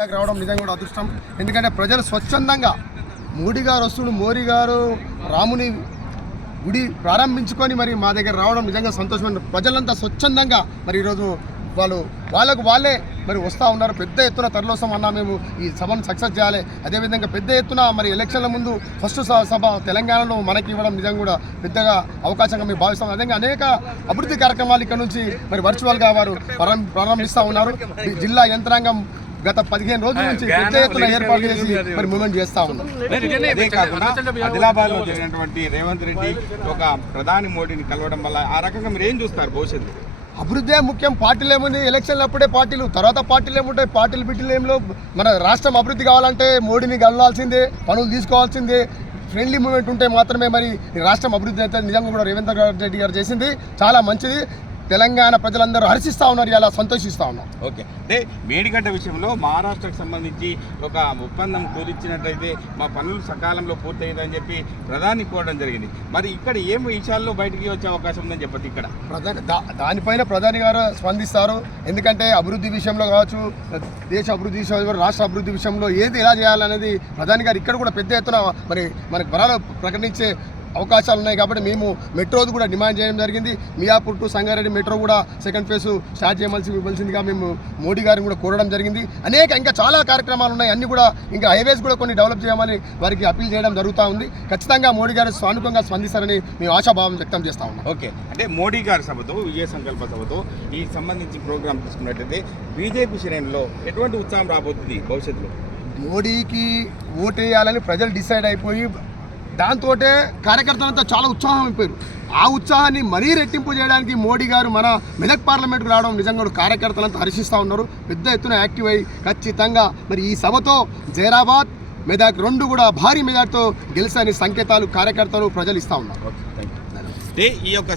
రావడం నిజంగా కూడా అదృష్టం. ఎందుకంటే ప్రజలు స్వచ్ఛందంగా మోడీ గారు వస్తుడు, మోడీ గారు రాముని గుడి ప్రారంభించుకొని మరి మా దగ్గర రావడం నిజంగా సంతోషమైన. ప్రజలంతా స్వచ్ఛందంగా మరి ఈరోజు వాళ్ళకు వాళ్ళే మరి వస్తూ ఉన్నారు. పెద్ద ఎత్తున తరలిస్తాం అన్నా మేము ఈ సభను సక్సెస్ చేయాలి. అదేవిధంగా పెద్ద ఎత్తున మరి ఎలక్షన్ల ముందు ఫస్ట్ సభ తెలంగాణలో మనకి ఇవ్వడం నిజంగా కూడా పెద్దగా అవకాశంగా మేము భావిస్తాం. అదే అనేక అభివృద్ధి కార్యక్రమాలు ఇక్కడ నుంచి మరి వర్చువల్గా వారు ప్రారంభిస్తూ ఉన్నారు. జిల్లా యంత్రాంగం గత 15 రోజుల నుంచి పెద్ద ఎత్తున ఏర్పాటు చేసి మరి మూవ్మెంట్ చేస్తా ఉన్నాం. ఆదిలాబాద్లో జరిగినటువంటి రేవంత్ రెడ్డి ఒక ప్రధాని మోడీని కలవడం వల్ల ఆ రకంగా మీరు ఏం చూస్తారు భవిష్యత్తు? అభివృద్ధి ముఖ్యం. పార్టీలు ఏముంది, ఎలక్షన్లు అప్పుడే పార్టీలు, తర్వాత పార్టీలు ఏముంటాయి. పార్టీలు బిడ్డలు ఏమిలో మన రాష్ట్రం అభివృద్ధి కావాలంటే మోడీని కలవాల్సిందే, పనులు తీసుకోవాల్సిందే. ఫ్రెండ్లీ మూవ్మెంట్ ఉంటే మాత్రమే మరి రాష్ట్రం అభివృద్ధి అయితే. నిజంగా కూడా రేవంత్ రెడ్డి గారు చేసింది చాలా మంచిది. తెలంగాణ ప్రజలందరూ హర్షిస్తూ ఉన్నారు, ఇలా సంతోషిస్తూ ఉన్నాం. ఓకే, అంటే మేడిగడ్డ విషయంలో మహారాష్ట్రకు సంబంధించి ఒక ఒప్పందం కుదిర్చినట్లయితే మా పనులు సకాలంలో పూర్తయ్యేదని చెప్పి ప్రధాని కోరడం జరిగింది. మరి ఇక్కడ ఏం విషయాల్లో బయటికి వచ్చే అవకాశం ఉందని చెప్పచ్చు. ఇక్కడ దానిపైన ప్రధాని గారు స్పందిస్తారు. ఎందుకంటే అభివృద్ధి విషయంలో కావచ్చు, దేశ అభివృద్ధి విషయంలో, రాష్ట్ర అభివృద్ధి విషయంలో ఏది ఎలా చేయాలనేది ప్రధాని గారు ఇక్కడ కూడా పెద్ద ఎత్తున మరి మనకు వరాలు ప్రకటించే అవకాశాలు ఉన్నాయి. కాబట్టి మేము మెట్రోది కూడా డిమాండ్ చేయడం జరిగింది. మియాపూర్ టు సంగారెడ్డి మెట్రో కూడా సెకండ్ ఫేజ్ స్టార్ట్ చేయవలసిందిగా మేము మోడీ గారిని కూడా కోరడం జరిగింది. ఇంకా చాలా కార్యక్రమాలు ఉన్నాయి. అన్ని కూడా ఇంకా హైవేస్ కూడా కొన్ని డెవలప్ చేయమని వారికి అప్పీల్ చేయడం జరుగుతూ ఉంది. ఖచ్చితంగా మోడీ గారు సానుకూలంగా స్పందిస్తారని మేము ఆశాభావం వ్యక్తం చేస్తా ఉన్నాం. ఓకే, అంటే మోడీ గారి సభతో, విజయ సంకల్ప సభతో ఈ సంబంధించి ప్రోగ్రాం తీసుకున్నట్లయితే బీజేపీ శ్రేణుల్లో ఎటువంటి ఉత్సాహం రాబోతుంది భవిష్యత్తులో? మోడీకి ఓటేయాలని ప్రజలు డిసైడ్ అయిపోయి దాంతో కార్యకర్తలంతా చాలా ఉత్సాహం అయిపోయారు. ఆ ఉత్సాహాన్ని మరీ రెట్టింపు చేయడానికి మోడీ గారు మన మెదక్ పార్లమెంట్కు రావడం నిజంగా కార్యకర్తలంతా హర్షిస్తూ ఉన్నారు. పెద్ద ఎత్తున యాక్టివ్ అయ్యి ఖచ్చితంగా మరి ఈ సభతో జైరాబాద్, మెదక్ రెండు కూడా భారీ మెజార్టీతో గెలిచని సంకేతాలు కార్యకర్తలు, ప్రజలు ఇస్తూ ఉన్నారు. ఈ యొక్క